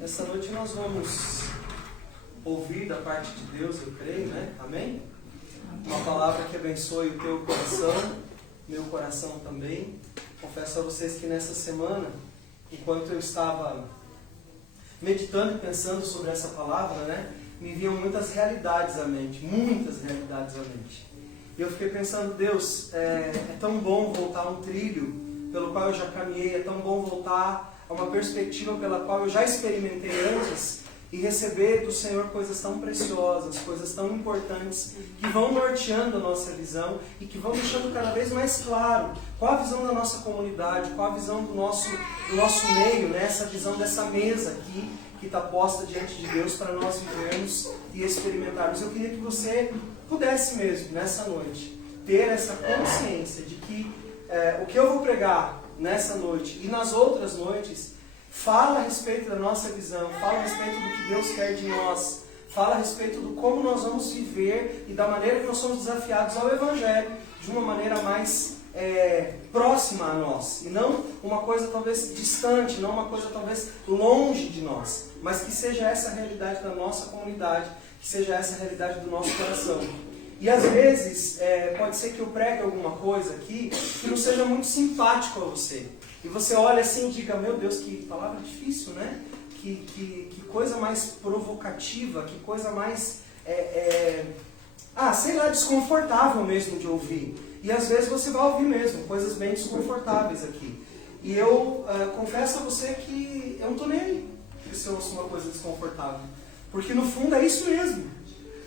Nessa noite nós vamos ouvir da parte de Deus, eu creio, né? Amém? Uma palavra que abençoe o teu coração, meu coração também. Confesso a vocês que nessa semana, enquanto eu estava meditando e pensando sobre essa palavra, né? Me vinham muitas realidades à mente, muitas realidades à mente. E eu fiquei pensando, Deus, é tão bom voltar a um trilho pelo qual eu já caminhei, é tão bom voltar a uma perspectiva pela qual eu já experimentei antes e receber do Senhor coisas tão preciosas, coisas tão importantes que vão norteando a nossa visão e que vão deixando cada vez mais claro qual a visão da nossa comunidade, qual a visão do nosso meio, né? Essa visão dessa mesa aqui que está posta diante de Deus para nós vivermos e experimentarmos. Eu queria que você pudesse mesmo, nessa noite, ter essa consciência de que o que eu vou pregar nessa noite e nas outras noites fala a respeito da nossa visão, fala a respeito do que Deus quer de nós, fala a respeito do como nós vamos viver e da maneira que nós somos desafiados ao Evangelho de uma maneira mais próxima a nós, e não uma coisa talvez distante, não uma coisa talvez longe de nós, mas que seja essa a realidade da nossa comunidade, que seja essa a realidade do nosso coração. E às vezes pode ser que eu pregue alguma coisa aqui que não seja muito simpático a você. E você olha assim e diga, meu Deus, que palavra difícil, né? Que coisa mais provocativa, que coisa mais, sei lá, desconfortável mesmo de ouvir. E às vezes você vai ouvir mesmo coisas bem desconfortáveis aqui. E eu confesso a você que eu não estou nem aí se eu ouço uma coisa desconfortável. Porque no fundo é isso mesmo.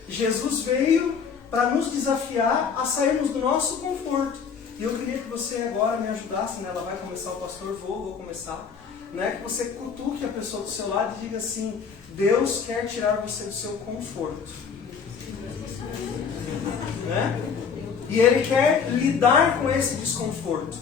Jesus veio para nos desafiar a sairmos do nosso conforto. E eu queria que você agora me ajudasse, né? Ela vai começar, o pastor, vou começar. Né? Que você cutuque a pessoa do seu lado e diga assim, Deus quer tirar você do seu conforto. Né? E Ele quer lidar com esse desconforto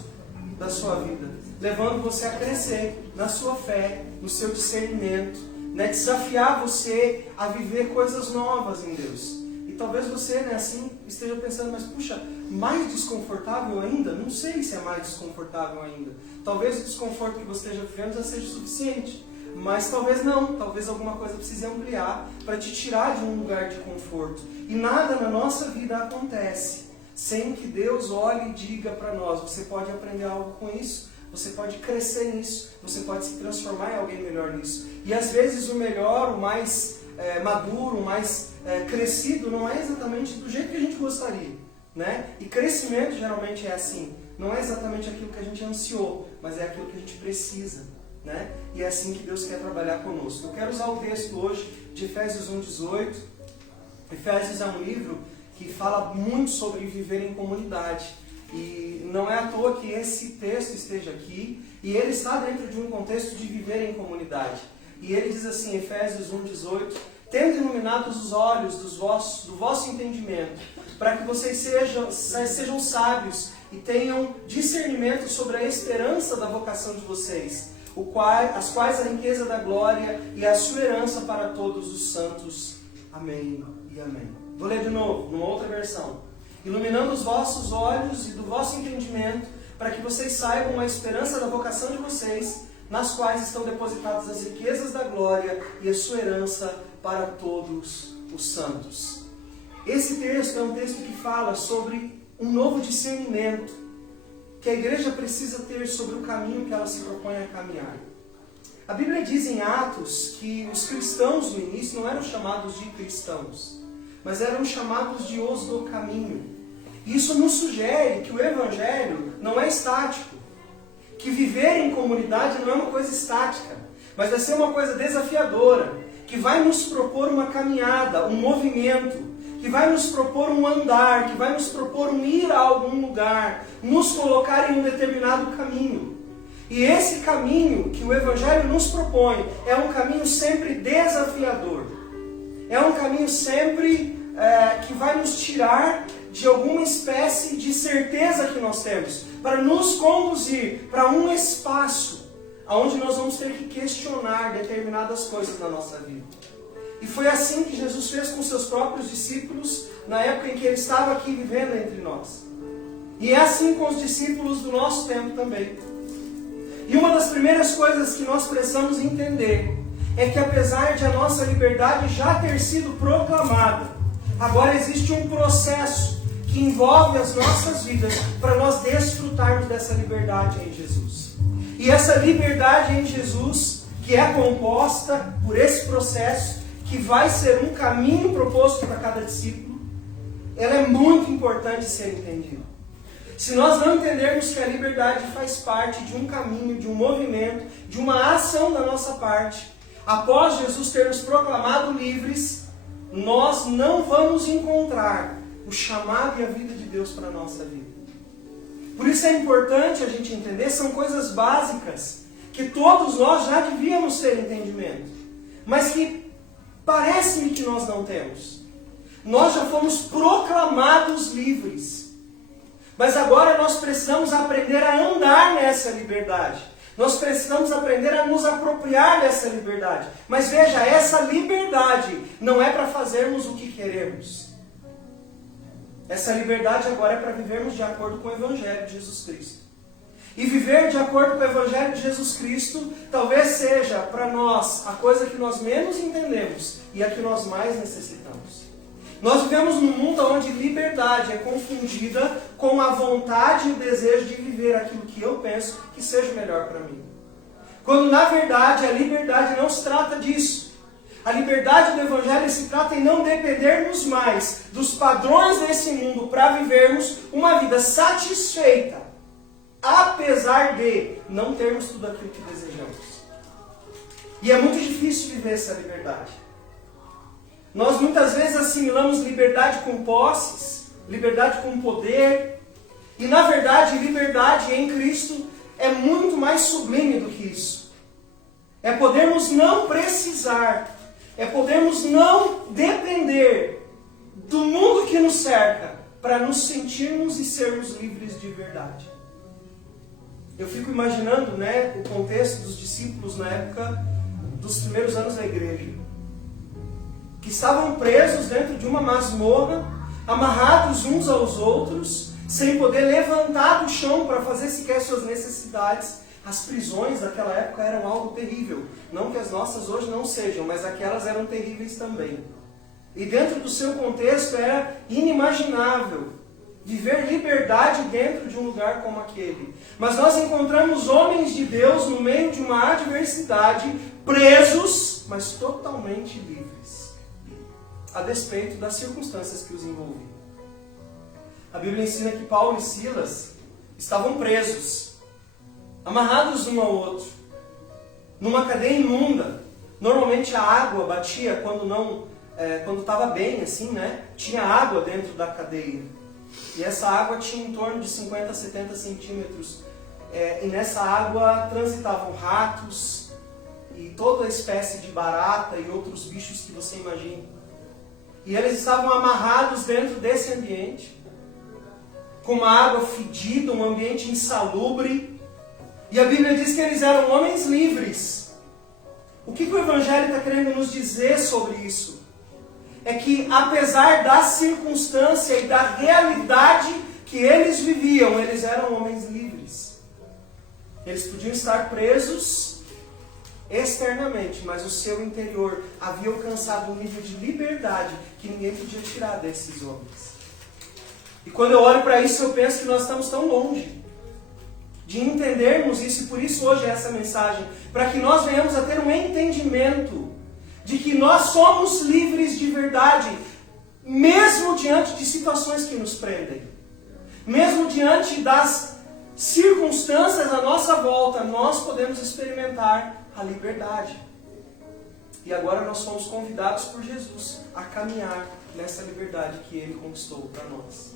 da sua vida, levando você a crescer na sua fé, no seu discernimento, né? Desafiar você a viver coisas novas em Deus. E talvez você, né, assim, esteja pensando, mas puxa, mais desconfortável ainda? Não sei se é mais desconfortável ainda. Talvez o desconforto que você esteja vivendo já seja suficiente. Mas talvez não, talvez alguma coisa precise ampliar para te tirar de um lugar de conforto. E nada na nossa vida acontece sem que Deus olhe e diga para nós, você pode aprender algo com isso, você pode crescer nisso, você pode se transformar em alguém melhor nisso. E às vezes o melhor, o mais maduro, o mais crescido, não é exatamente do jeito que a gente gostaria, né? E crescimento geralmente é assim, não é exatamente aquilo que a gente ansiou, mas é aquilo que a gente precisa, né? E é assim que Deus quer trabalhar conosco. Eu quero usar o texto hoje de Efésios 1:18. Efésios é um livro que fala muito sobre viver em comunidade. E não é à toa que esse texto esteja aqui, e ele está dentro de um contexto de viver em comunidade. E ele diz assim, Efésios 1:18, tendo iluminados os olhos do vosso entendimento, para que vocês sejam sábios e tenham discernimento sobre a esperança da vocação de vocês, as quais a riqueza da glória e a sua herança para todos os santos. Amém e amém. Vou ler de novo, numa outra versão. Iluminando os vossos olhos e do vosso entendimento, para que vocês saibam a esperança da vocação de vocês, nas quais estão depositadas as riquezas da glória e a sua herança para todos os santos. Esse texto é um texto que fala sobre um novo discernimento que a igreja precisa ter sobre o caminho que ela se propõe a caminhar. A Bíblia diz em Atos que os cristãos no início não eram chamados de cristãos, mas eram chamados de os do caminho. Isso nos sugere que o Evangelho não é estático, que viver em comunidade não é uma coisa estática, mas vai ser uma coisa desafiadora, que vai nos propor uma caminhada, um movimento, que vai nos propor um andar, que vai nos propor um ir a algum lugar, nos colocar em um determinado caminho. E esse caminho que o Evangelho nos propõe é um caminho sempre desafiador. É um caminho sempre que vai nos tirar de alguma espécie de certeza que nós temos, para nos conduzir para um espaço onde nós vamos ter que questionar determinadas coisas na nossa vida. E foi assim que Jesus fez com seus próprios discípulos na época em que Ele estava aqui vivendo entre nós. E é assim com os discípulos do nosso tempo também. E uma das primeiras coisas que nós precisamos entender é que apesar de a nossa liberdade já ter sido proclamada, agora existe um processo que envolve as nossas vidas para nós desfrutarmos dessa liberdade em Jesus. E essa liberdade em Jesus, que é composta por esse processo, que vai ser um caminho proposto para cada discípulo, ela é muito importante ser entendida. Se nós não entendermos que a liberdade faz parte de um caminho, de um movimento, de uma ação da nossa parte, após Jesus ter nos proclamado livres, nós não vamos encontrar o chamado e a vida de Deus para a nossa vida. Por isso é importante a gente entender, são coisas básicas, que todos nós já devíamos ter entendimento, mas que parece-me que nós não temos. Nós já fomos proclamados livres, mas agora nós precisamos aprender a andar nessa liberdade. Nós precisamos aprender a nos apropriar dessa liberdade. Mas veja, essa liberdade não é para fazermos o que queremos. Essa liberdade agora é para vivermos de acordo com o Evangelho de Jesus Cristo. E viver de acordo com o Evangelho de Jesus Cristo talvez seja para nós a coisa que nós menos entendemos e a que nós mais necessitamos. Nós vivemos num mundo onde liberdade é confundida com a vontade e o desejo de viver aquilo que eu penso que seja melhor para mim. Quando na verdade a liberdade não se trata disso. A liberdade do Evangelho se trata em não dependermos mais dos padrões desse mundo para vivermos uma vida satisfeita, apesar de não termos tudo aquilo que desejamos. E é muito difícil viver essa liberdade. Nós muitas vezes assimilamos liberdade com posses, liberdade com poder, e na verdade liberdade em Cristo é muito mais sublime do que isso. É podermos não precisar, é podermos não depender do mundo que nos cerca para nos sentirmos e sermos livres de verdade. Eu fico imaginando, o contexto dos discípulos na época dos primeiros anos da igreja, que estavam presos dentro de uma masmorra, amarrados uns aos outros, sem poder levantar do chão para fazer sequer suas necessidades. As prisões daquela época eram algo terrível. Não que as nossas hoje não sejam, mas aquelas eram terríveis também. E dentro do seu contexto era inimaginável viver liberdade dentro de um lugar como aquele. Mas nós encontramos homens de Deus no meio de uma adversidade, presos, mas totalmente livres, a despeito das circunstâncias que os envolviam. A Bíblia ensina que Paulo e Silas estavam presos, amarrados um ao outro, numa cadeia imunda. Normalmente a água batia quando estava bem, assim, tinha água dentro da cadeia. E essa água tinha em torno de 50 a 70 centímetros. E nessa água transitavam ratos e toda espécie de barata e outros bichos que você imagina. E eles estavam amarrados dentro desse ambiente, com uma água fedida, um ambiente insalubre. E a Bíblia diz que eles eram homens livres. O que o Evangelho está querendo nos dizer sobre isso? É que apesar da circunstância e da realidade que eles viviam, eles eram homens livres. Eles podiam estar presos externamente, mas o seu interior havia alcançado um nível de liberdade que ninguém podia tirar desses homens. E quando eu olho para isso, eu penso que nós estamos tão longe de entendermos isso, e por isso hoje é essa mensagem, para que nós venhamos a ter um entendimento de que nós somos livres de verdade, mesmo diante de situações que nos prendem, mesmo diante das circunstâncias à nossa volta, nós podemos experimentar a liberdade. E agora nós somos convidados por Jesus a caminhar nessa liberdade que Ele conquistou para nós.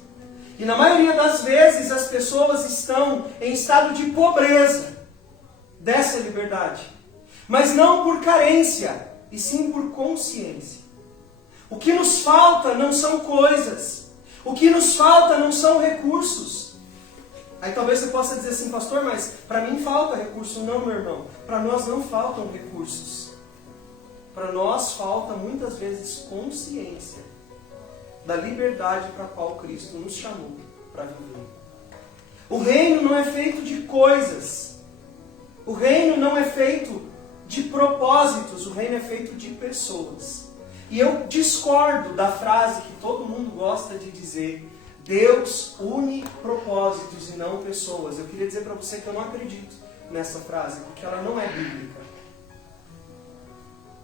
E na maioria das vezes as pessoas estão em estado de pobreza dessa liberdade, mas não por carência, e sim por consciência. O que nos falta não são coisas, o que nos falta não são recursos. Aí talvez você possa dizer assim, pastor, mas para mim falta recurso. Não, meu irmão, para nós não faltam recursos. Para nós falta muitas vezes consciência da liberdade para a qual Cristo nos chamou para viver. O reino não é feito de coisas. O reino não é feito de propósitos. reino é feito de pessoas. E eu discordo da frase que todo mundo gosta de dizer: Deus une propósitos e não pessoas. Eu queria dizer para você que eu não acredito nessa frase, porque ela não é bíblica.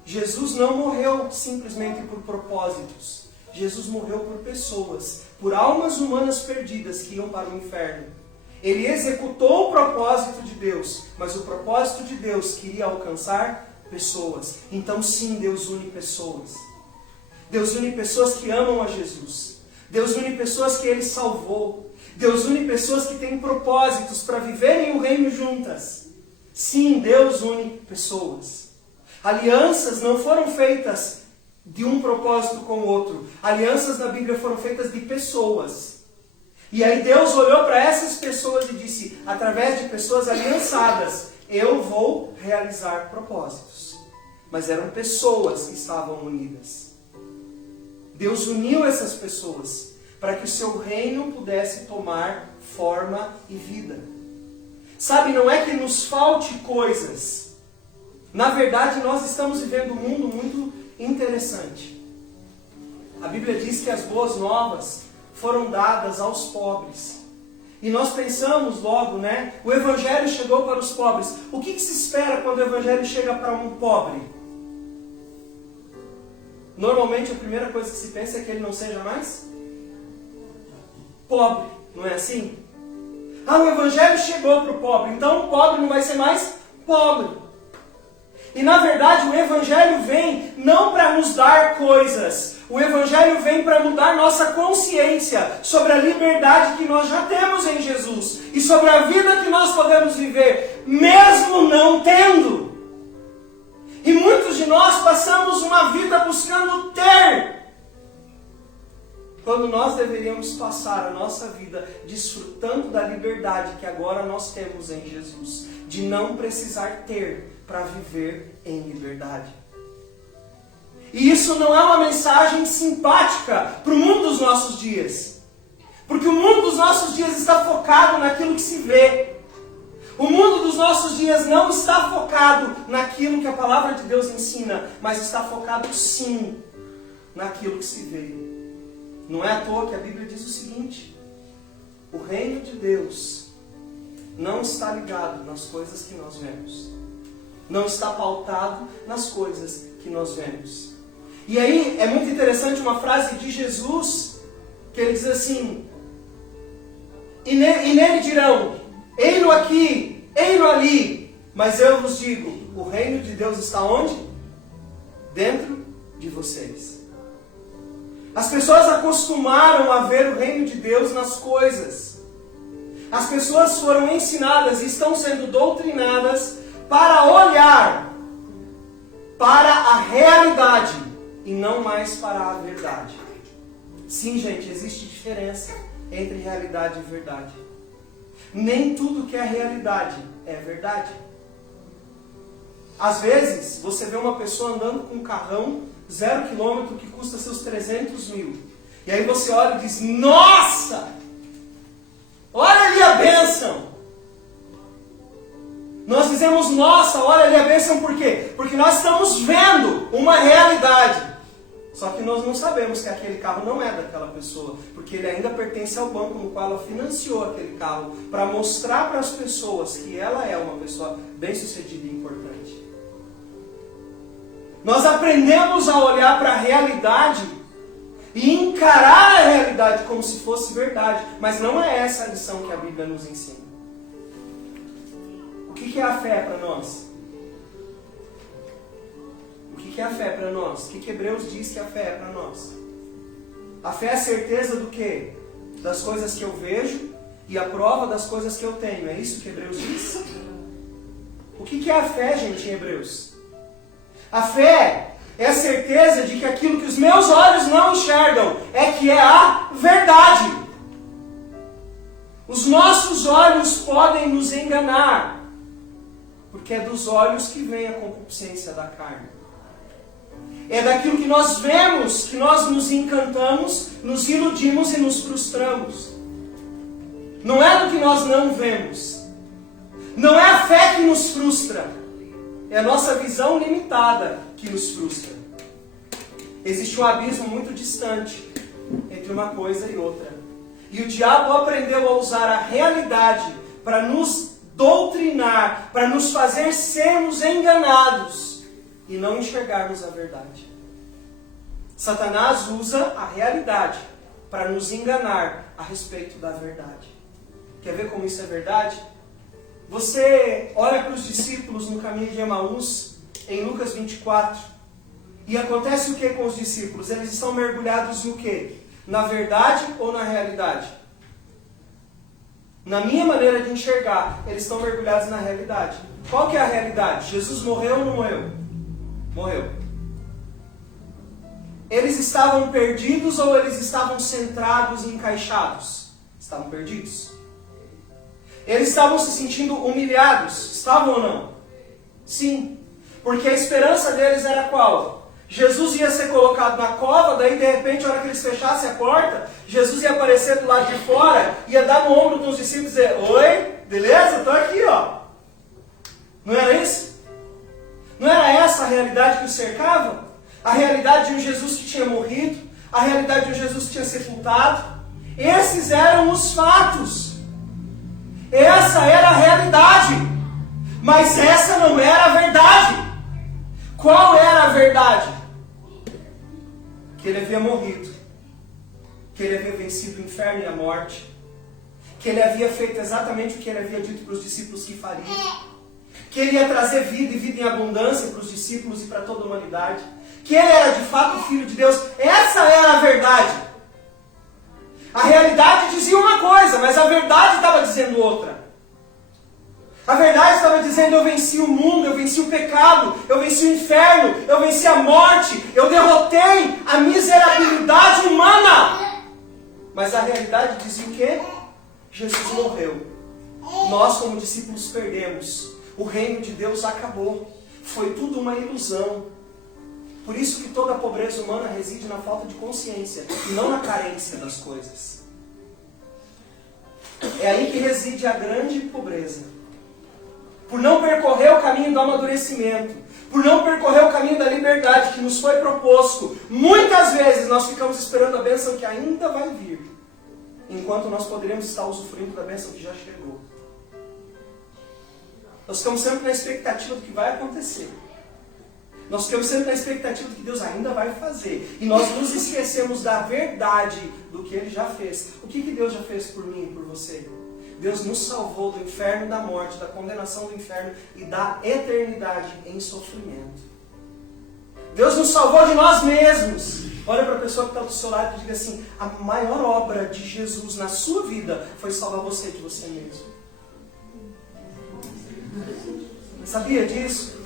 Jesus não morreu simplesmente por propósitos. Jesus morreu por pessoas, por almas humanas perdidas que iam para o inferno. Ele executou o propósito de Deus, mas o propósito de Deus queria alcançar pessoas. Então sim, Deus une pessoas. Deus une pessoas que amam a Jesus. Deus une pessoas que Ele salvou. Deus une pessoas que têm propósitos para viverem o reino juntas. Sim, Deus une pessoas. Alianças não foram feitas de um propósito com o outro. Alianças na Bíblia foram feitas de pessoas. E aí Deus olhou para essas pessoas e disse: através de pessoas aliançadas, eu vou realizar propósitos. Mas eram pessoas que estavam unidas. Deus uniu essas pessoas para que o seu reino pudesse tomar forma e vida. Sabe, não é que nos falte coisas. Na verdade, nós estamos vivendo um mundo muito interessante. A Bíblia diz que as boas novas foram dadas aos pobres. E nós pensamos logo, né? O Evangelho chegou para os pobres. O que se espera quando o Evangelho chega para um pobre? Normalmente a primeira coisa que se pensa é que ele não seja mais pobre, não é assim? Ah, o Evangelho chegou para o pobre, então o pobre não vai ser mais pobre. E na verdade o Evangelho vem não para nos dar coisas, o Evangelho vem para mudar nossa consciência sobre a liberdade que nós já temos em Jesus e sobre a vida que nós podemos viver, mesmo não tendo. E muitos de nós passamos uma vida buscando ter, quando nós deveríamos passar a nossa vida desfrutando da liberdade que agora nós temos em Jesus, de não precisar ter para viver em liberdade. E isso não é uma mensagem simpática para o mundo dos nossos dias, porque o mundo dos nossos dias está focado naquilo que se vê. O mundo dos nossos dias não está focado naquilo que a palavra de Deus ensina, mas está focado sim naquilo que se vê. Não é à toa que a Bíblia diz o seguinte: o reino de Deus não está ligado nas coisas que nós vemos. Não está pautado nas coisas que nós vemos. E aí é muito interessante uma frase de Jesus, que ele diz assim: e nele dirão, ei-no aqui, ei-no ali, mas eu vos digo, o reino de Deus está onde? Dentro de vocês. As pessoas acostumaram a ver o reino de Deus nas coisas. As pessoas foram ensinadas e estão sendo doutrinadas para olhar para a realidade e não mais para a verdade. Sim, gente, existe diferença entre realidade e verdade. Nem tudo que é realidade é verdade. Às vezes, você vê uma pessoa andando com um carrão 0 km que custa seus 300 mil. E aí você olha e diz: nossa! Olha ali a bênção! Nós dizemos: nossa, olha ali a bênção, por quê? Porque nós estamos vendo uma realidade. Só que nós não sabemos que aquele carro não é daquela pessoa, porque ele ainda pertence ao banco no qual ela financiou aquele carro, para mostrar para as pessoas que ela é uma pessoa bem-sucedida e importante. Nós aprendemos a olhar para a realidade e encarar a realidade como se fosse verdade, mas não é essa a lição que a Bíblia nos ensina. O que é a fé para nós? O que é a fé para nós? O que Hebreus diz que a fé é para nós? A fé é a certeza do quê? Das coisas que eu vejo e a prova das coisas que eu tenho. É isso que Hebreus diz? O que é a fé, gente, em Hebreus? A fé é a certeza de que aquilo que os meus olhos não enxergam é que é a verdade. Os nossos olhos podem nos enganar, porque é dos olhos que vem a concupiscência da carne. É daquilo que nós vemos que nós nos encantamos, nos iludimos e nos frustramos. Não é do que nós não vemos. Não é a fé que nos frustra. É a nossa visão limitada que nos frustra. Existe um abismo muito distante entre uma coisa e outra. E o diabo aprendeu a usar a realidade para nos doutrinar, para nos fazer sermos enganados e não enxergarmos a verdade. Satanás usa a realidade para nos enganar a respeito da verdade. Quer ver como isso é verdade? Você olha para os discípulos no caminho de Emaús, em Lucas 24, e acontece o que com os discípulos? Eles estão mergulhados no quê? Na verdade ou na realidade? Na minha maneira de enxergar, eles estão mergulhados na realidade. Qual que é a realidade? Jesus morreu ou não morreu? Morreu. Eles estavam perdidos ou eles estavam centrados e encaixados? Estavam perdidos. Eles estavam se sentindo humilhados? Estavam ou não? Sim. Porque a esperança deles era qual? Jesus ia ser colocado na cova, daí de repente, na hora que eles fechassem a porta, Jesus ia aparecer do lado de fora, ia dar no ombro dos discípulos e dizer: oi, beleza? Estou aqui, ó. Não era isso? Não era essa a realidade que os cercava? A realidade de um Jesus que tinha morrido, a realidade de um Jesus que tinha sepultado. Esses eram os fatos. Essa era a realidade. Mas essa não era a verdade. Qual era a verdade? Que ele havia morrido, que ele havia vencido o inferno e a morte, que ele havia feito exatamente o que ele havia dito para os discípulos que faria, que ele ia trazer vida e vida em abundância para os discípulos e para toda a humanidade, que ele era de fato o Filho de Deus. Essa era a verdade. A realidade dizia uma coisa, mas a verdade estava dizendo outra. A verdade estava dizendo: eu venci o mundo, eu venci o pecado, eu venci o inferno, eu venci a morte, eu derrotei a miserabilidade humana. Mas a realidade dizia o quê? Jesus morreu. Nós, como discípulos, perdemos. O reino de Deus acabou. Foi tudo uma ilusão. Por isso que toda a pobreza humana reside na falta de consciência e não na carência das coisas. É aí que reside a grande pobreza. Por não percorrer o caminho do amadurecimento, por não percorrer o caminho da liberdade que nos foi proposto, muitas vezes nós ficamos esperando a bênção que ainda vai vir, enquanto nós poderíamos estar usufruindo da bênção que já chegou. Nós ficamos sempre na expectativa do que vai acontecer. Nós ficamos sempre na expectativa do que Deus ainda vai fazer. E nós nos esquecemos da verdade do que Ele já fez. O que Deus já fez por mim e por você? Deus nos salvou do inferno, da morte, da condenação do inferno e da eternidade em sofrimento. Deus nos salvou de nós mesmos. Olha para a pessoa que está do seu lado e diga assim: a maior obra de Jesus na sua vida foi salvar você de você mesmo. Sabia disso?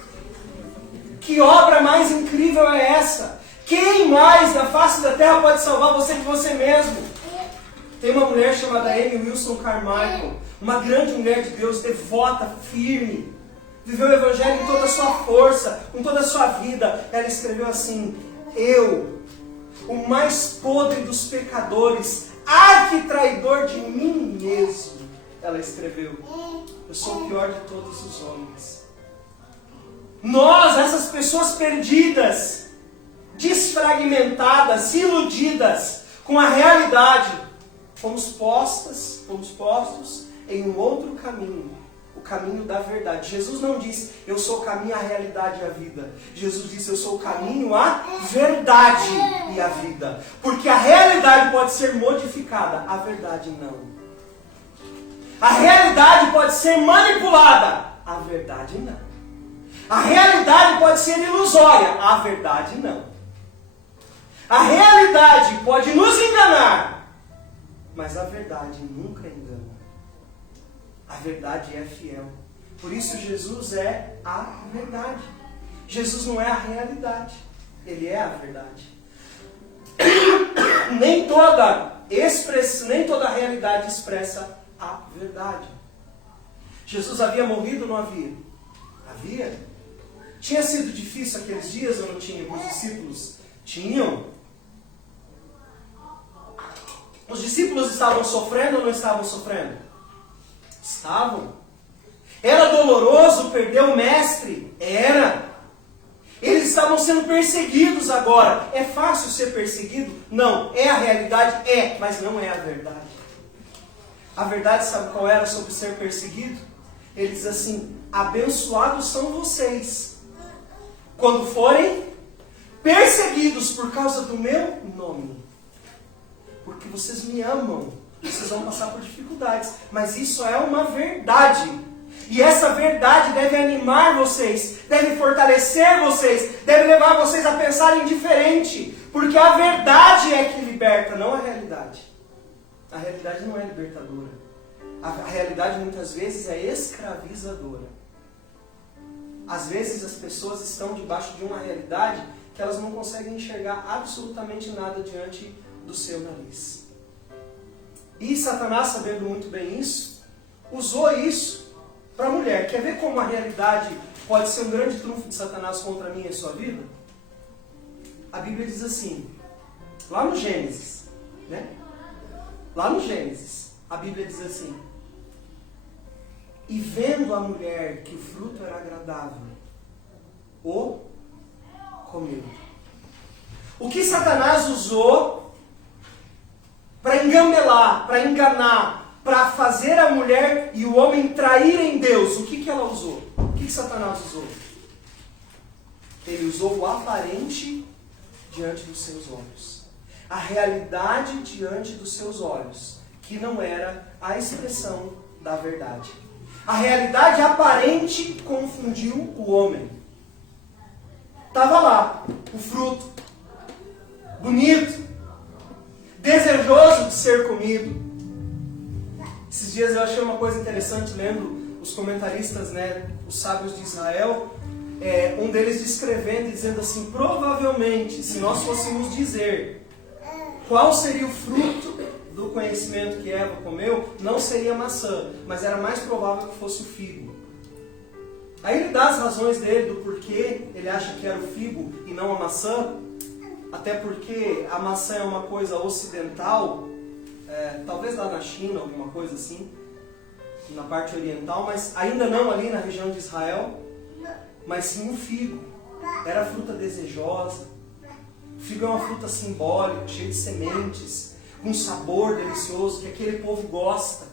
Que obra mais incrível é essa? Quem mais na face da terra pode salvar você de você mesmo? Tem uma mulher chamada Amy Wilson Carmichael, uma grande mulher de Deus, devota, firme, viveu o Evangelho em toda a sua força, com toda a sua vida. Ela escreveu assim: eu, o mais podre dos pecadores, arquitraidor de mim mesmo. Ela escreveu: eu sou o pior de todos os homens. Nós, essas pessoas perdidas, desfragmentadas, iludidas com a realidade, fomos postos em um outro caminho, o caminho da verdade. Jesus não disse: eu sou o caminho, a realidade e a vida. Jesus disse: eu sou o caminho, a verdade e a vida. Porque a realidade pode ser modificada, a verdade não. A realidade pode ser manipulada, a verdade não. A realidade pode ser ilusória, a verdade não. A realidade pode nos enganar, mas a verdade nunca engana. A verdade é fiel. Por isso Jesus é a verdade. Jesus não é a realidade. Ele é a verdade. Nem toda realidade expressa a verdade. Jesus havia morrido ou não havia? Havia. Tinha sido difícil aqueles dias ou não tinha? Os discípulos tinham. Os discípulos estavam sofrendo ou não estavam sofrendo? Estavam. Era doloroso perder o mestre? Era. estão sendo perseguidos agora. É fácil ser perseguido? Não. É a realidade? É, mas não é a verdade. A verdade, sabe qual era sobre ser perseguido? Ele diz assim: abençoados são vocês quando forem perseguidos por causa do meu nome. Porque vocês me amam. Vocês vão passar por dificuldades. Mas isso é uma verdade. E essa verdade deve animar vocês, deve fortalecer vocês, deve levar vocês a pensarem diferente. Porque a verdade é que liberta, não a realidade. A realidade não é libertadora. A realidade muitas vezes é escravizadora. Às vezes as pessoas estão debaixo de uma realidade que elas não conseguem enxergar absolutamente nada diante do seu nariz. E Satanás, sabendo muito bem isso, usou isso para a mulher. Quer ver como a realidade pode ser um grande trunfo de Satanás contra mim e a sua vida? A Bíblia diz assim, lá no Gênesis, né? Lá no Gênesis, a Bíblia diz assim: e vendo a mulher que o fruto era agradável, o comeu. O que Satanás usou para engambelar, para enganar, para fazer a mulher e o homem traírem Deus, o que ela usou? O que Satanás usou? Ele usou o aparente diante dos seus olhos. A realidade diante dos seus olhos, que não era a expressão da verdade. A realidade aparente confundiu o homem. Estava lá, o fruto, bonito, desejoso de ser comido. Esses dias eu achei uma coisa interessante, lendo os comentaristas, né, os sábios de Israel, um deles descrevendo e dizendo assim: provavelmente, se nós fôssemos dizer qual seria o fruto do conhecimento que Eva comeu, não seria maçã, mas era mais provável que fosse o figo. Aí ele dá as razões dele do porquê ele acha que era o figo e não a maçã, até porque a maçã é uma coisa ocidental, talvez lá na China, alguma coisa assim, na parte oriental, mas ainda não ali na região de Israel, mas sim o figo. Era fruta desejosa. O figo é uma fruta simbólica, cheia de sementes, com um sabor delicioso que aquele povo gosta.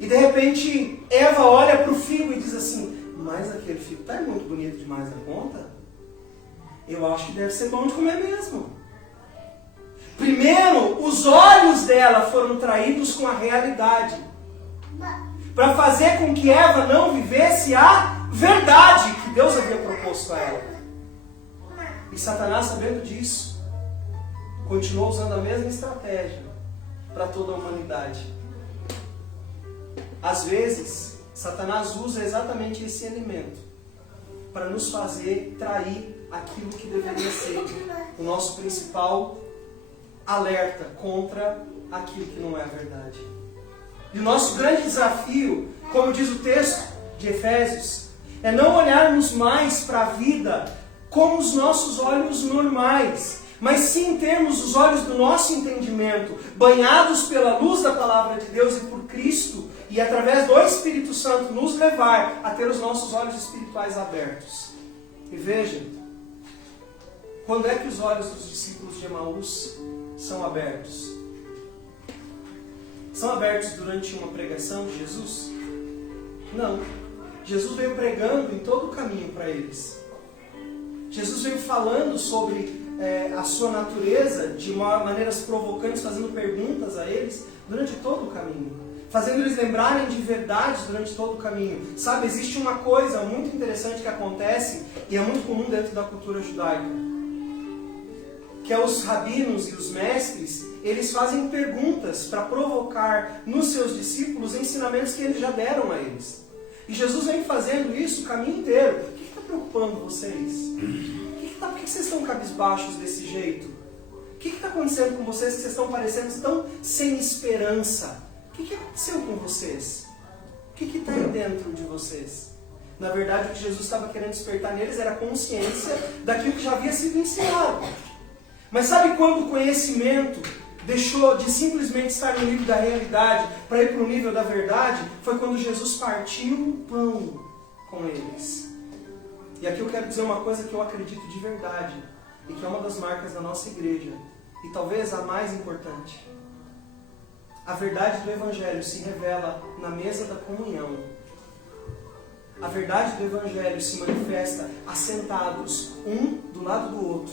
E de repente Eva olha para o figo e diz assim: mas aquele figo está muito bonito demais na conta. Eu acho que deve ser bom de comer mesmo. Primeiro, os olhos dela foram traídos com a realidade, para fazer com que Eva não vivesse a verdade que Deus havia proposto a ela. E Satanás, sabendo disso, continuou usando a mesma estratégia para toda a humanidade. Às vezes, Satanás usa exatamente esse elemento para nos fazer trair aquilo que deveria ser o nosso principal alerta contra aquilo que não é a verdade. E o nosso grande desafio, como diz o texto de Efésios, é não olharmos mais para a vida com os nossos olhos normais, mas sim termos os olhos do nosso entendimento banhados pela luz da palavra de Deus e por Cristo, e através do Espírito Santo nos levar a ter os nossos olhos espirituais abertos. E veja, quando é que os olhos dos discípulos de Emaús são abertos? São abertos durante uma pregação de Jesus? Não. Jesus veio pregando em todo o caminho para eles. Jesus veio falando sobre a sua natureza de maneiras provocantes, fazendo perguntas a eles durante todo o caminho, fazendo eles lembrarem de verdades durante todo o caminho. Sabe, existe uma coisa muito interessante que acontece e é muito comum dentro da cultura judaica, que é os rabinos e os mestres, eles fazem perguntas para provocar nos seus discípulos ensinamentos que eles já deram a eles. E Jesus vem fazendo isso o caminho inteiro. O que está preocupando vocês? Por que vocês estão cabisbaixos desse jeito? O que está acontecendo com vocês que vocês estão parecendo tão sem esperança? O que aconteceu com vocês? O que está aí dentro de vocês? Na verdade, o que Jesus estava querendo despertar neles era a consciência daquilo que já havia sido ensinado. Mas sabe quando o conhecimento deixou de simplesmente estar no nível da realidade para ir para o nível da verdade? Foi quando Jesus partiu o pão com eles. E aqui eu quero dizer uma coisa que eu acredito de verdade, e que é uma das marcas da nossa igreja, e talvez a mais importante. A verdade do Evangelho se revela na mesa da comunhão. A verdade do Evangelho se manifesta assentados, um do lado do outro,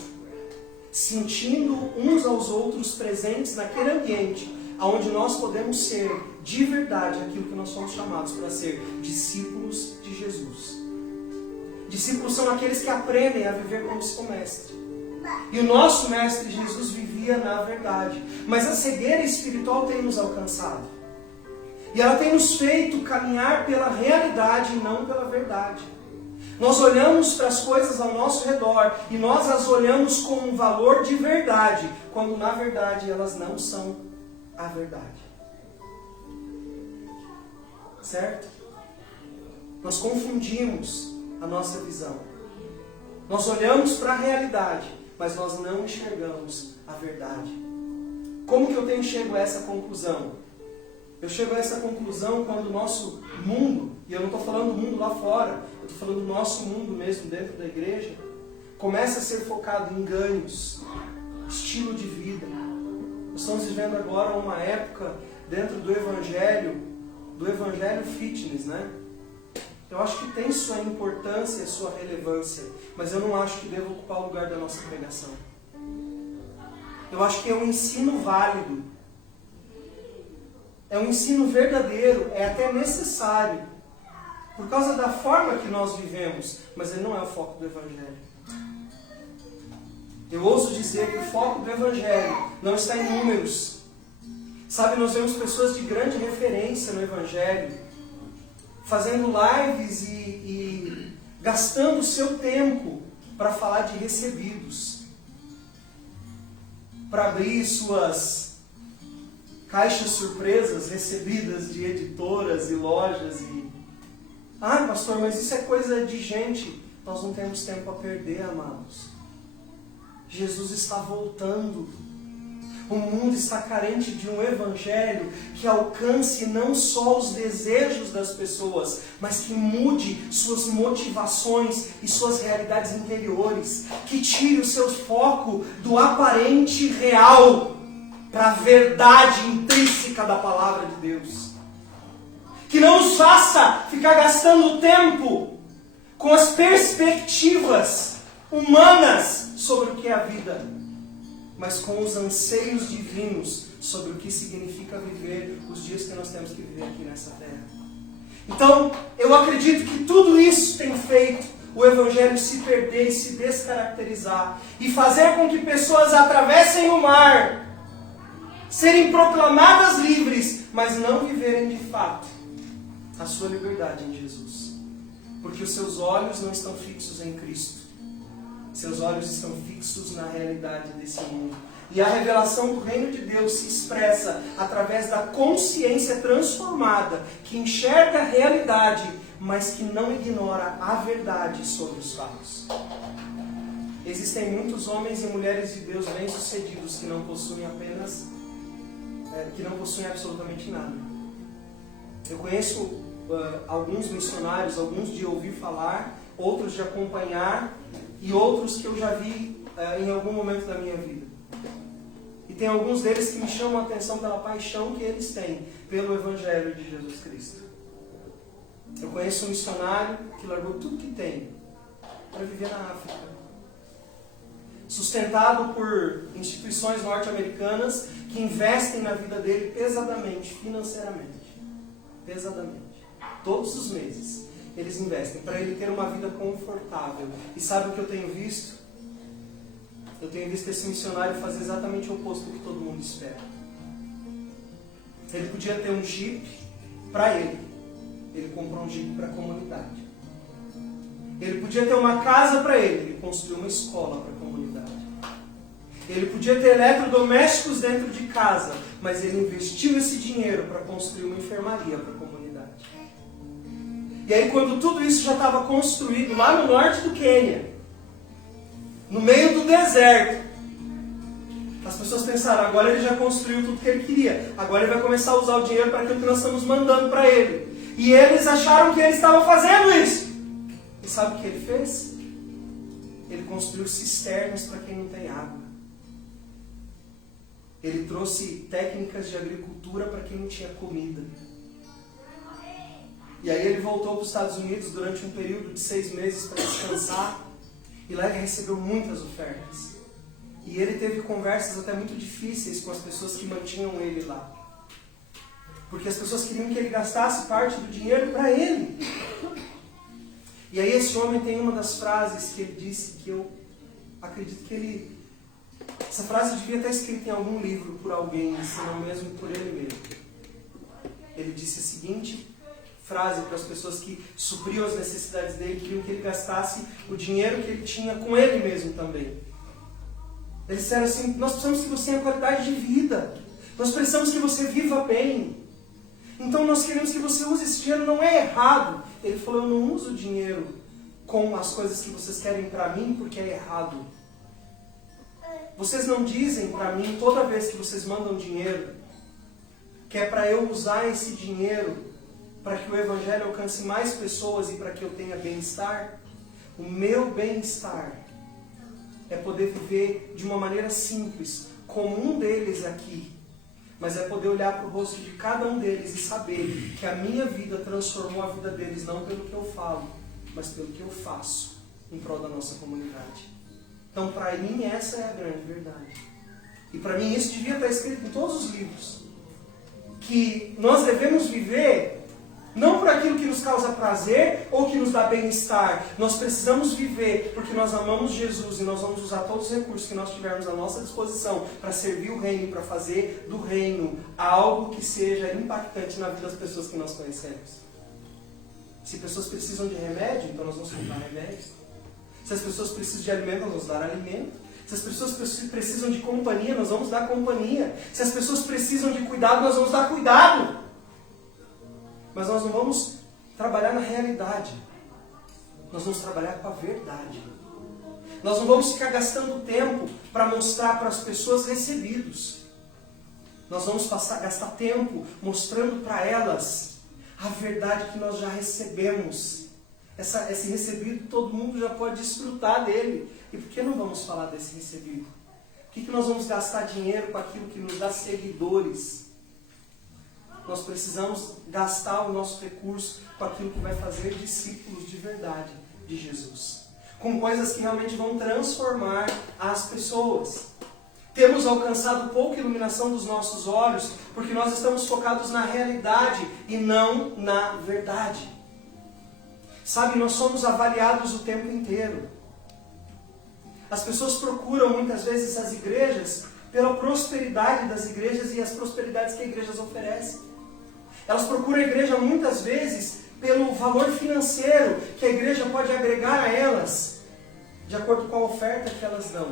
sentindo uns aos outros presentes naquele ambiente, onde nós podemos ser de verdade aquilo que nós somos chamados para ser, discípulos de Jesus. Discípulos são aqueles que aprendem a viver como seu mestre. E o nosso mestre Jesus vivia na verdade. Mas a cegueira espiritual tem nos alcançado. E ela tem nos feito caminhar pela realidade e não pela verdade. Nós olhamos para as coisas ao nosso redor e nós as olhamos com um valor de verdade, quando na verdade elas não são a verdade. Certo? Nós confundimos a nossa visão. Nós olhamos para a realidade, mas nós não enxergamos a verdade. Como que eu chego a essa conclusão? Eu chego a essa conclusão quando o nosso mundo, e eu não estou falando do mundo lá fora, eu estou falando do nosso mundo mesmo dentro da igreja, começa a ser focado em ganhos, estilo de vida. Nós estamos vivendo agora uma época dentro do Evangelho fitness, né? Eu acho que tem sua importância e sua relevância, mas eu não acho que deva ocupar o lugar da nossa pregação. Eu acho que é um ensino válido, é um ensino verdadeiro, é até necessário, por causa da forma que nós vivemos, mas ele não é o foco do Evangelho. Eu ouso dizer que o foco do Evangelho não está em números. Sabe, nós vemos pessoas de grande referência no Evangelho, fazendo lives e gastando o seu tempo para falar de recebidos, para abrir suas caixas surpresas recebidas de editoras e lojas. Ah, pastor, mas isso é coisa de gente. Nós não temos tempo a perder, amados. Jesus está voltando. O mundo está carente de um evangelho que alcance não só os desejos das pessoas, mas que mude suas motivações e suas realidades interiores, que tire o seu foco do aparente real para a verdade intrínseca da palavra de Deus. Que não nos faça ficar gastando tempo com as perspectivas humanas sobre o que é a vida, mas com os anseios divinos sobre o que significa viver os dias que nós temos que viver aqui nessa terra. Então, eu acredito que tudo isso tem feito o Evangelho se perder e se descaracterizar, e fazer com que pessoas atravessem o mar, serem proclamadas livres, mas não viverem de fato a sua liberdade em Jesus. Porque os seus olhos não estão fixos em Cristo. Seus olhos estão fixos na realidade desse mundo. E a revelação do reino de Deus se expressa através da consciência transformada, que enxerga a realidade, mas que não ignora a verdade sobre os fatos. Existem muitos homens e mulheres de Deus bem-sucedidos que não possuem absolutamente nada. Eu conheço alguns missionários, alguns de ouvir falar, outros de acompanhar, e outros que eu já vi em algum momento da minha vida. E tem alguns deles que me chamam a atenção pela paixão que eles têm pelo Evangelho de Jesus Cristo. Eu conheço um missionário que largou tudo que tem para viver na África, sustentado por instituições norte-americanas que investem na vida dele pesadamente, financeiramente. Pesadamente. Todos os meses eles investem para ele ter uma vida confortável. E sabe o que eu tenho visto? Eu tenho visto esse missionário fazer exatamente o oposto do que todo mundo espera. Ele podia ter um Jeep para ele. Ele comprou um Jeep para a comunidade. Ele podia ter uma casa para ele. Ele construiu uma escola para a comunidade. Ele podia ter eletrodomésticos dentro de casa, mas ele investiu esse dinheiro para construir uma enfermaria para a comunidade. E aí, quando tudo isso já estava construído lá no norte do Quênia, no meio do deserto, as pessoas pensaram, agora ele já construiu tudo que ele queria, agora ele vai começar a usar o dinheiro para aquilo que nós estamos mandando para ele. E eles acharam que ele estava fazendo isso. E sabe o que ele fez? ele construiu cisternas para quem não tem água. Ele trouxe técnicas de agricultura para quem não tinha comida. E aí ele voltou para os Estados Unidos durante um período de 6 meses para descansar. E lá ele recebeu muitas ofertas. E ele teve conversas até muito difíceis com as pessoas que mantinham ele lá. Porque as pessoas queriam que ele gastasse parte do dinheiro para ele. E aí esse homem tem uma das frases que ele disse que eu acredito que ele... Essa frase devia estar escrita em algum livro por alguém, se não mesmo por ele mesmo. Ele disse a seguinte frase para as pessoas que supriam as necessidades dele, queriam que ele gastasse o dinheiro que ele tinha com ele mesmo também. Eles disseram assim: nós precisamos que você tenha qualidade de vida. Nós precisamos que você viva bem. Então nós queremos que você use esse dinheiro, não é errado. Ele falou: eu não uso dinheiro com as coisas que vocês querem para mim porque é errado. Vocês não dizem para mim toda vez que vocês mandam dinheiro que é para eu usar esse dinheiro para que o Evangelho alcance mais pessoas e para que eu tenha bem-estar? O meu bem-estar é poder viver de uma maneira simples, como um deles aqui. Mas é poder olhar para o rosto de cada um deles e saber que a minha vida transformou a vida deles, não pelo que eu falo, mas pelo que eu faço em prol da nossa comunidade. Então, para mim, essa é a grande verdade. E para mim, isso devia estar escrito em todos os livros. Que nós devemos viver não por aquilo que nos causa prazer ou que nos dá bem-estar. Nós precisamos viver porque nós amamos Jesus e nós vamos usar todos os recursos que nós tivermos à nossa disposição para servir o reino, para fazer do reino algo que seja impactante na vida das pessoas que nós conhecemos. Se pessoas precisam de remédio, então nós vamos comprar remédio. Se as pessoas precisam de alimento, nós vamos dar alimento. Se as pessoas precisam de companhia, nós vamos dar companhia. Se as pessoas precisam de cuidado, nós vamos dar cuidado. Mas nós não vamos trabalhar na realidade. Nós vamos trabalhar com a verdade. Nós não vamos ficar gastando tempo para mostrar para as pessoas recebidos. Nós vamos gastar tempo mostrando para elas a verdade que nós já recebemos. Esse recebido todo mundo já pode desfrutar dele. E por que não vamos falar desse recebido? Por que nós vamos gastar dinheiro com aquilo que nos dá seguidores? Nós precisamos gastar o nosso recurso com aquilo que vai fazer discípulos de verdade de Jesus. Com coisas que realmente vão transformar as pessoas. Temos alcançado pouca iluminação dos nossos olhos porque nós estamos focados na realidade e não na verdade. Sabe, nós somos avaliados o tempo inteiro. As pessoas procuram muitas vezes as igrejas pela prosperidade das igrejas e as prosperidades que as igrejas oferecem. Elas procuram a igreja muitas vezes pelo valor financeiro que a igreja pode agregar a elas, de acordo com a oferta que elas dão.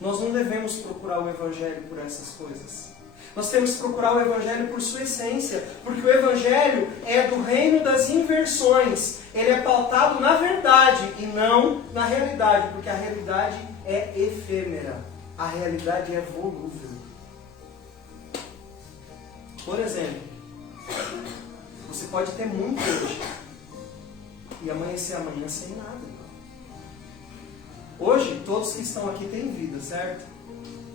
Nós não devemos procurar o Evangelho por essas coisas. Nós temos que procurar o Evangelho por sua essência, porque o Evangelho é do reino das inversões. Ele é pautado na verdade e não na realidade, porque a realidade é efêmera, a realidade é volúvel. Por exemplo, você pode ter muito hoje e amanhecer amanhã sem nada. Hoje, todos que estão aqui têm vida, certo?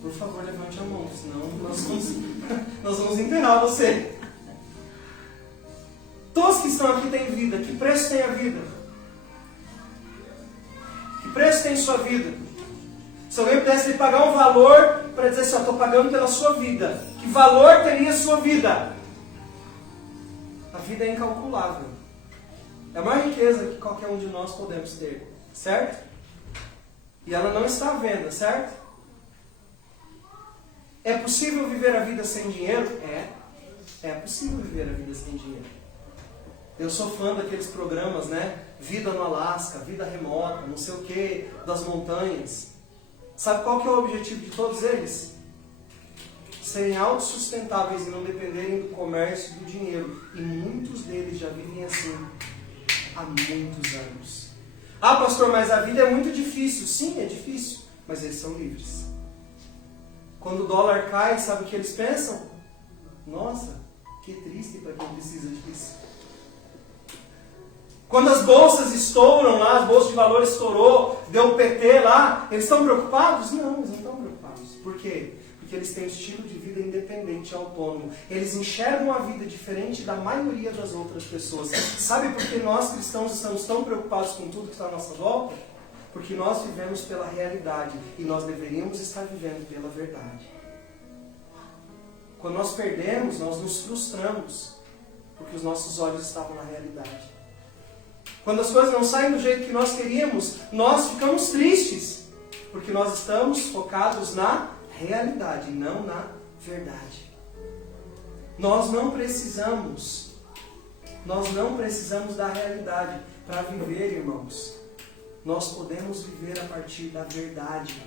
Por favor, levante a mão, senão nós vamos enterrar você. Todos que estão aqui têm vida. Que preço tem a vida? Que preço tem sua vida? Se alguém pudesse lhe pagar um valor para dizer assim, estou pagando pela sua vida. Que valor teria a sua vida? A vida é incalculável. É a maior riqueza que qualquer um de nós podemos ter. Certo? E ela não está à venda, certo? É possível viver a vida sem dinheiro? É possível viver a vida sem dinheiro. Eu sou fã daqueles programas, né? Vida no Alasca, vida remota, não sei o que, das montanhas. Sabe qual que é o objetivo de todos eles? Serem autossustentáveis e não dependerem do comércio e do dinheiro. E muitos deles já vivem assim há muitos anos. Ah, pastor, mas a vida é muito difícil. Sim, é difícil, mas eles são livres. Quando o dólar cai, sabe o que eles pensam? Nossa, que triste para quem precisa disso. Quando as bolsas estouram lá, as bolsas de valores estourou, deu PT lá, eles estão preocupados? Não, eles não estão preocupados. Por quê? Porque eles têm um estilo de vida independente e autônomo. Eles enxergam a vida diferente da maioria das outras pessoas. Sabe por que nós cristãos estamos tão preocupados com tudo que está à nossa volta? Porque nós vivemos pela realidade e nós deveríamos estar vivendo pela verdade. Quando nós perdemos, nós nos frustramos, porque os nossos olhos estavam na realidade. Quando as coisas não saem do jeito que nós queríamos, nós ficamos tristes, porque nós estamos focados na realidade e não na verdade. Nós não precisamos da realidade para viver, irmãos. Nós podemos viver a partir da verdade.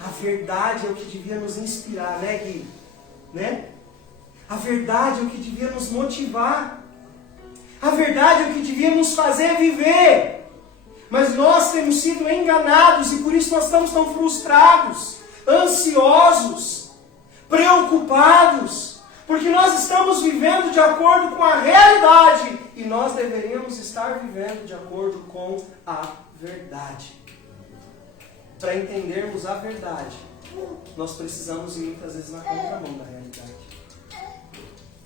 A verdade é o que devia nos inspirar, né, Gui? Né? A verdade é o que devia nos motivar. A verdade é o que devia nos fazer viver. Mas nós temos sido enganados e por isso nós estamos tão frustrados, ansiosos, preocupados, porque nós estamos vivendo de acordo com a realidade e nós deveríamos estar vivendo de acordo com a verdade. Para entendermos a verdade, nós precisamos ir muitas vezes na contramão da realidade.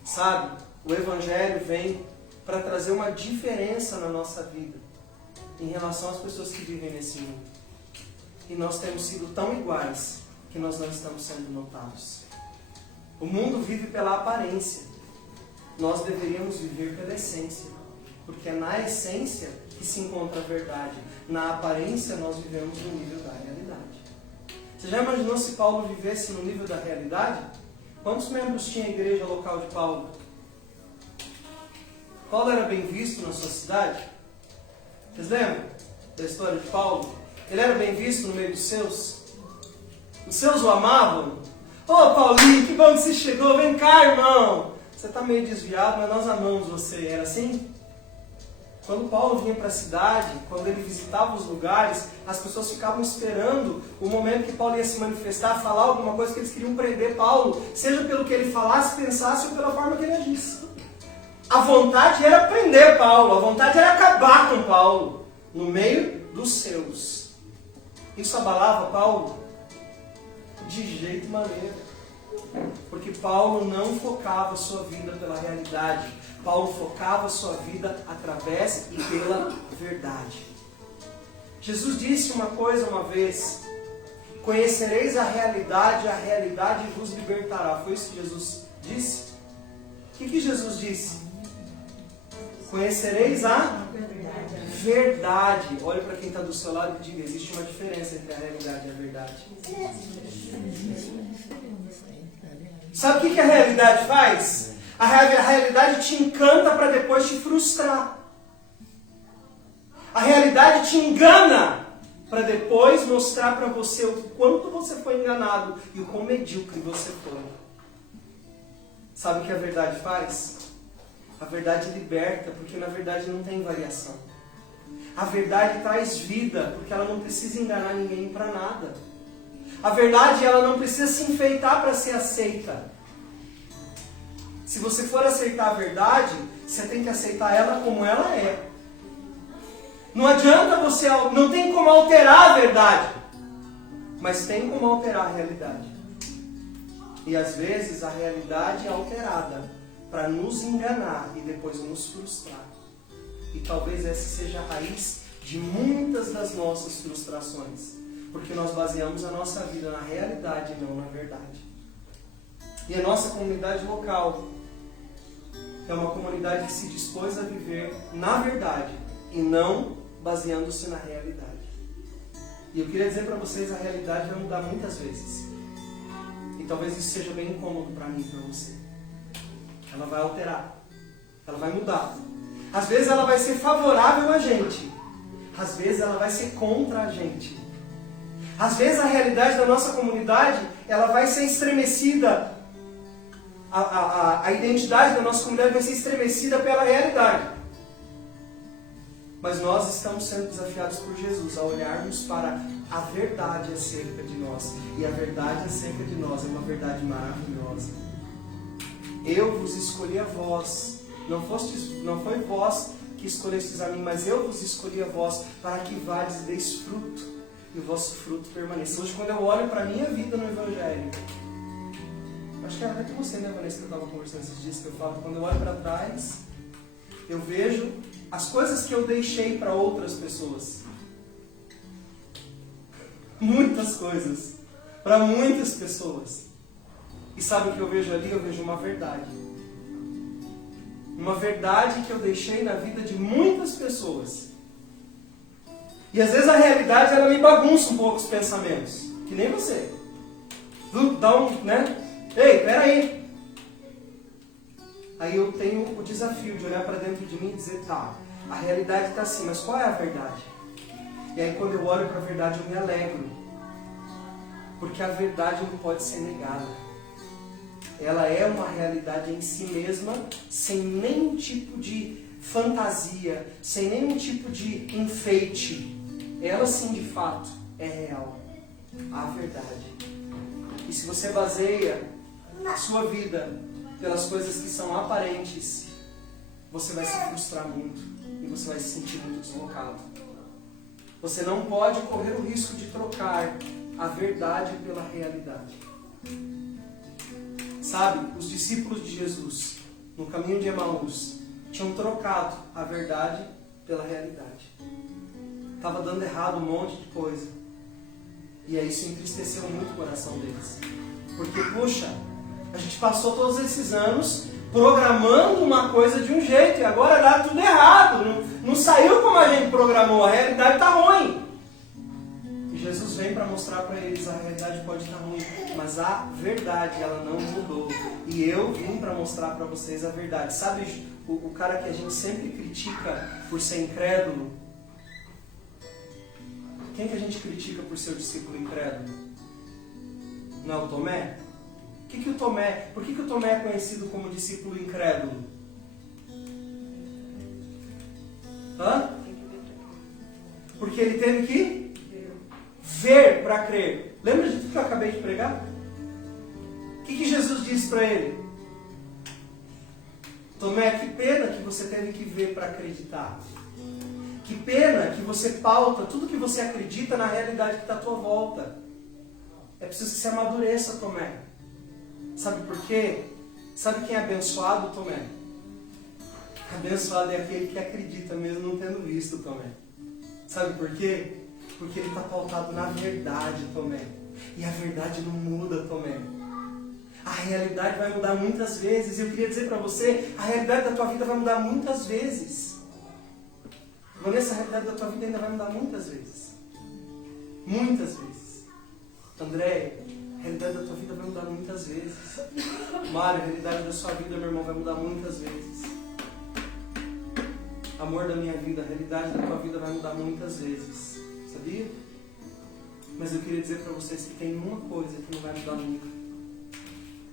Sabe, o Evangelho vem para trazer uma diferença na nossa vida em relação às pessoas que vivem nesse mundo. E nós temos sido tão iguais que nós não estamos sendo notados. O mundo vive pela aparência. Nós deveríamos viver pela essência. Porque é na essência que se encontra a verdade. Na aparência nós vivemos no nível da realidade. Você já imaginou se Paulo vivesse no nível da realidade? Quantos membros tinha a igreja local de Paulo? Paulo era bem visto na sua cidade? Vocês lembram da história de Paulo? Ele era bem visto no meio dos seus? Os seus o amavam? Ô Paulinho, que bom que você chegou, vem cá, irmão. Você está meio desviado, mas nós amamos você. Era assim? Quando Paulo vinha para a cidade, quando ele visitava os lugares, as pessoas ficavam esperando o momento que Paulo ia se manifestar, falar alguma coisa, que eles queriam prender Paulo, seja pelo que ele falasse, pensasse ou pela forma que ele agisse. A vontade era prender Paulo, a vontade era acabar com Paulo, no meio dos seus. Isso abalava Paulo? De jeito maneiro. Porque Paulo não focava a sua vida pela realidade. Paulo focava a sua vida através e pela verdade. Jesus disse uma coisa uma vez: conhecereis a realidade vos libertará. Foi isso que Jesus disse? O que Jesus disse? Conhecereis a verdade. Olha para quem está do seu lado e diga: existe uma diferença entre a realidade e a verdade. Sabe o que a realidade faz? A realidade te encanta para depois te frustrar. A realidade te engana para depois mostrar para você o quanto você foi enganado e o quão medíocre você foi. Sabe o que a verdade faz? A verdade liberta, porque na verdade não tem variação. A verdade traz vida, porque ela não precisa enganar ninguém para nada. A verdade, ela não precisa se enfeitar para ser aceita. Se você for aceitar a verdade, você tem que aceitar ela como ela é. Não adianta você, não tem como alterar a verdade, mas tem como alterar a realidade. E às vezes a realidade é alterada para nos enganar e depois nos frustrar. E talvez essa seja a raiz de muitas das nossas frustrações, porque nós baseamos a nossa vida na realidade e não na verdade. E a nossa comunidade local é uma comunidade que se dispôs a viver na verdade e não baseando-se na realidade. E eu queria dizer para vocês, a realidade vai mudar muitas vezes. E talvez isso seja bem incômodo para mim e para você. Ela vai alterar. Ela vai mudar. Às vezes ela vai ser favorável a gente. Às vezes ela vai ser contra a gente. Às vezes a realidade da nossa comunidade, ela vai ser estremecida. A identidade da nossa comunidade vai ser estremecida pela realidade. Mas nós estamos sendo desafiados por Jesus a olharmos para a verdade acerca de nós. E a verdade acerca de nós é uma verdade maravilhosa. Eu vos escolhi a vós. Não foi vós que escolhestes a mim, mas eu vos escolhi a vós, para que vades e deis fruto, e o vosso fruto permaneça. Hoje, quando eu olho para a minha vida no Evangelho, acho que era até com você, né, Vanessa, que eu estava conversando esses dias, que eu falo, quando eu olho para trás, eu vejo as coisas que eu deixei para outras pessoas. Muitas coisas. Para muitas pessoas. E sabe o que eu vejo ali? Eu vejo uma verdade. Uma verdade que eu deixei na vida de muitas pessoas. E às vezes a realidade ela me bagunça um pouco os pensamentos. Que nem você. Dá um, né? Ei, peraí. Aí eu tenho o desafio de olhar para dentro de mim e dizer, tá, a realidade está assim, mas qual é a verdade? E aí quando eu olho para a verdade eu me alegro. Porque a verdade não pode ser negada. Ela é uma realidade em si mesma, sem nenhum tipo de fantasia, sem nenhum tipo de enfeite. Ela sim, de fato, é real. A verdade. E se você baseia a sua vida pelas coisas que são aparentes, você vai se frustrar muito e você vai se sentir muito deslocado. Você não pode correr o risco de trocar a verdade pela realidade. Sabe, os discípulos de Jesus, no caminho de Emaús, tinham trocado a verdade pela realidade. Estava dando errado um monte de coisa. E aí isso entristeceu muito o coração deles. Porque, puxa, a gente passou todos esses anos programando uma coisa de um jeito e agora dá tudo errado. Não saiu como a gente programou, a realidade está ruim. E Jesus vem para mostrar para eles, a realidade pode estar ruim, mas a verdade ela não mudou. E eu vim para mostrar para vocês a verdade. Sabe o cara que a gente sempre critica por ser incrédulo? Quem que a gente critica por ser o discípulo incrédulo? Não é o Tomé? Por que o Tomé é conhecido como discípulo incrédulo? Hã? Porque ele teve que ver para crer. Lembra de tudo que eu acabei de pregar? O que Jesus disse para ele? Tomé, que pena que você teve que ver para acreditar. Que pena que você pauta tudo que você acredita na realidade que está à tua volta. É preciso que você amadureça, Tomé. Sabe por quê? Sabe quem é abençoado, Tomé? Abençoado é aquele que acredita mesmo não tendo visto, Tomé. Sabe por quê? Porque ele está pautado na verdade, Tomé. E a verdade não muda, Tomé. A realidade vai mudar muitas vezes. E eu queria dizer para você, a realidade da tua vida vai mudar muitas vezes. Vanessa, a realidade da tua vida ainda vai mudar muitas vezes. Muitas vezes. André, a realidade da tua vida vai mudar muitas vezes. Mário, a realidade da sua vida, meu irmão, vai mudar muitas vezes. Amor da minha vida, a realidade da tua vida vai mudar muitas vezes. Sabia? Mas eu queria dizer para vocês que tem uma coisa que não vai mudar nunca.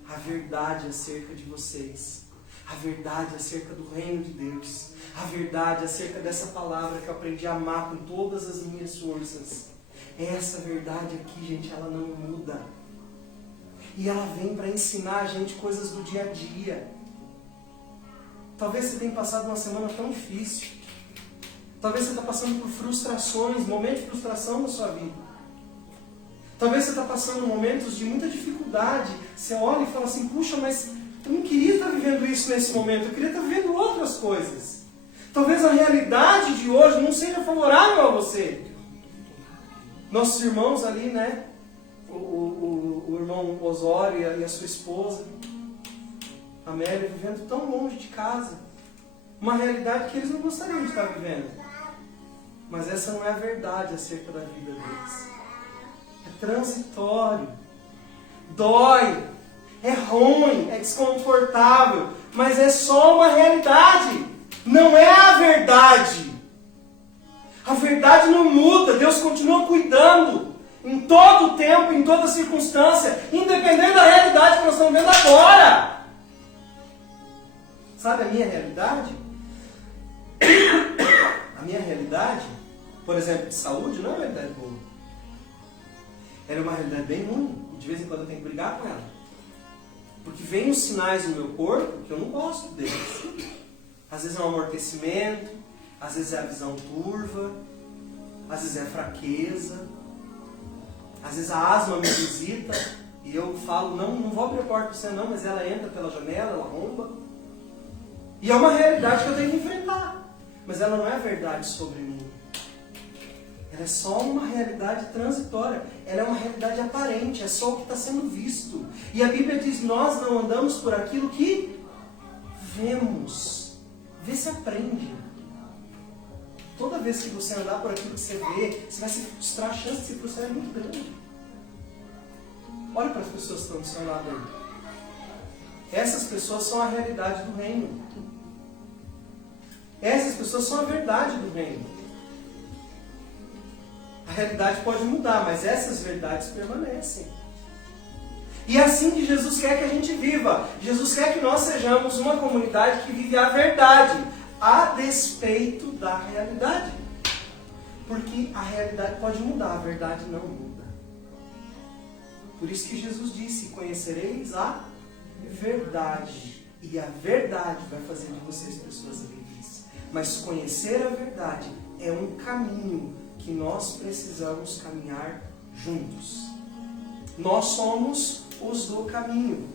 A verdade acerca de vocês. A verdade acerca do reino de Deus. A verdade acerca dessa palavra que eu aprendi a amar com todas as minhas forças. Essa verdade aqui, gente, ela não muda. E ela vem para ensinar a gente coisas do dia a dia. Talvez você tenha passado uma semana tão difícil. Talvez você está passando por frustrações, momentos de frustração na sua vida. Talvez você está passando momentos de muita dificuldade. Você olha e fala assim, puxa, mas eu não queria estar vivendo isso nesse momento. Eu queria estar vivendo outras coisas. Talvez a realidade de hoje não seja favorável a você. Nossos irmãos ali, né? O irmão Osório e a sua esposa, Amélia, vivendo tão longe de casa. Uma realidade que eles não gostariam de estar vivendo. Mas essa não é a verdade acerca da vida deles. É transitório. Dói. É ruim. É desconfortável. Mas é só uma realidade. Não é a verdade. A verdade não muda. Deus continua cuidando. Em todo o tempo, em toda circunstância. Independente da realidade que nós estamos vendo agora. Sabe a minha realidade? A minha realidade, por exemplo, de saúde, não é uma realidade boa. Ela é uma realidade bem ruim. De vez em quando eu tenho que brigar com ela. Porque vem os sinais no meu corpo que eu não gosto deles. Às vezes é um amortecimento, Às vezes é a visão turva, às vezes é a fraqueza, às vezes a asma me visita e eu falo, não vou abrir a porta para você não, mas ela entra pela janela, ela arromba. E é uma realidade que eu tenho que enfrentar, mas ela não é a verdade sobre mim. Ela é só uma realidade transitória, ela é uma realidade aparente, é só o que está sendo visto. E a Bíblia diz, nós não andamos por aquilo que vemos. Vê se aprende. Toda vez que você andar por aquilo que você vê, você vai se frustrar, a chance de se frustrar é muito grande. Olha para as pessoas que estão do seu lado aí. Essas pessoas são a realidade do reino. Essas pessoas são a verdade do reino. A realidade pode mudar, mas essas verdades permanecem. E é assim que Jesus quer que a gente viva. Jesus quer que nós sejamos uma comunidade que vive a verdade, a despeito da realidade. Porque a realidade pode mudar, a verdade não muda. Por isso que Jesus disse, conhecereis a verdade. E a verdade vai fazer de vocês pessoas livres. Mas conhecer a verdade é um caminho que nós precisamos caminhar juntos. Nós somos os do caminho.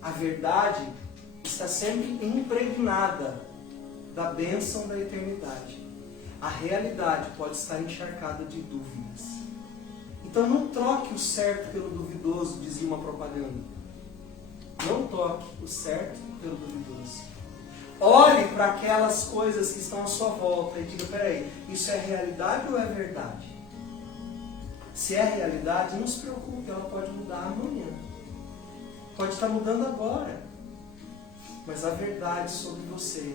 A verdade está sempre impregnada da bênção da eternidade. A realidade pode estar encharcada de dúvidas. Então não troque o certo pelo duvidoso, dizia uma propaganda. Não troque o certo pelo duvidoso. Olhe para aquelas coisas que estão à sua volta e diga, peraí, isso é realidade ou é verdade? Se é realidade, não se preocupe, ela pode mudar amanhã. Pode estar mudando agora. Mas a verdade sobre você,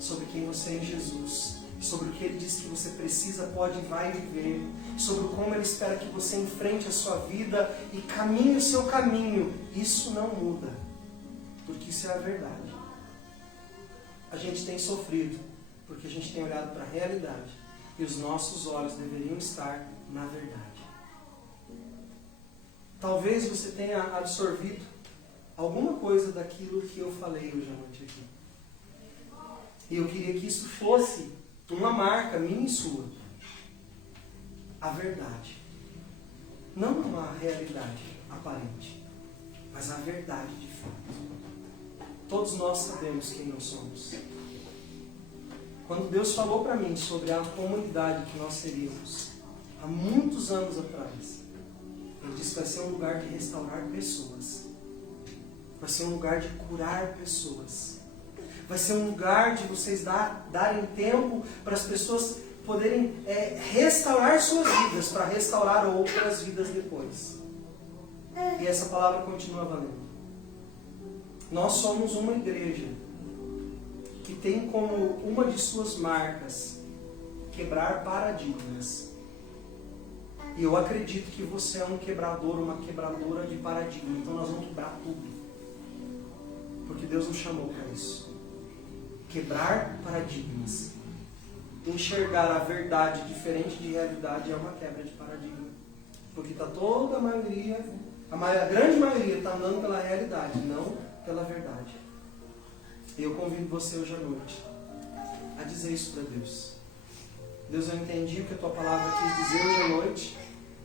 sobre quem você é em Jesus, sobre o que Ele diz que você precisa, pode e vai viver, sobre como Ele espera que você enfrente a sua vida e caminhe o seu caminho, isso não muda, porque isso é a verdade. A gente tem sofrido, porque a gente tem olhado para a realidade, e os nossos olhos deveriam estar na verdade. Talvez você tenha absorvido alguma coisa daquilo que eu falei hoje à noite aqui. E eu queria que isso fosse uma marca minha e sua. A verdade. Não uma realidade aparente, mas a verdade de fato. Todos nós sabemos quem nós somos. Quando Deus falou para mim sobre a comunidade que nós seríamos, há muitos anos atrás, Ele disse que vai ser um lugar de restaurar pessoas. Vai ser um lugar de curar pessoas. Vai ser um lugar de vocês darem tempo para as pessoas poderem restaurar suas vidas, para restaurar outras vidas depois. E essa palavra continua valendo. Nós somos uma igreja que tem como uma de suas marcas quebrar paradigmas. E eu acredito que você é um quebrador, uma quebradora de paradigma. Então nós vamos quebrar tudo. Porque Deus nos chamou para isso. Quebrar paradigmas. Enxergar a verdade diferente de realidade é uma quebra de paradigma. Porque está toda a maioria, a grande maioria está andando pela realidade, não pela verdade. E eu convido você hoje à noite a dizer isso para Deus. Deus, eu entendi o que a Tua palavra quis dizer hoje à noite.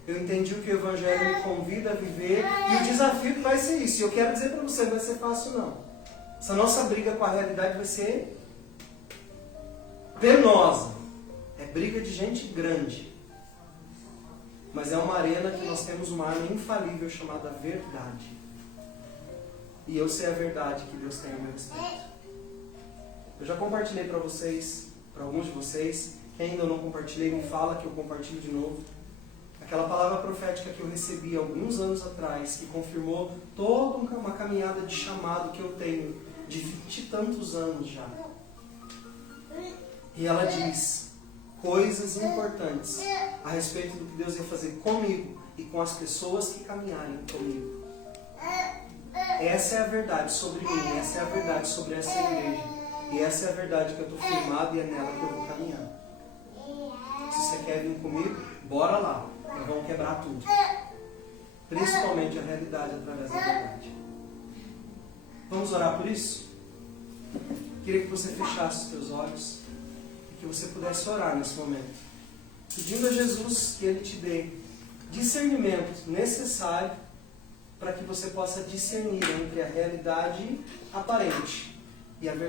Eu entendi o que o Evangelho me convida a viver. E o desafio que vai ser isso. E eu quero dizer para você, não vai ser fácil não. Essa nossa briga com a realidade vai ser penosa. É briga de gente grande. Mas é uma arena que nós temos uma arma infalível chamada verdade. E eu sei a verdade que Deus tem a meu respeito. Eu já compartilhei para vocês, para alguns de vocês. Quem ainda não compartilhei, me fala que eu compartilho de novo. Aquela palavra profética que eu recebi alguns anos atrás, que confirmou toda uma caminhada de chamado que eu tenho, de 20 e tantos anos já. E ela diz coisas importantes a respeito do que Deus ia fazer comigo e com as pessoas que caminharem comigo. Essa é a verdade sobre mim, essa é a verdade sobre essa igreja. E essa é a verdade que eu estou firmado e é nela que eu vou caminhar. Se você quer vir comigo, bora lá. Nós vamos quebrar tudo. Principalmente a realidade através da verdade. Vamos orar por isso? Queria que você fechasse os teus olhos e que você pudesse orar nesse momento, pedindo a Jesus que Ele te dê discernimento necessário para que você possa discernir entre a realidade aparente e a verdade.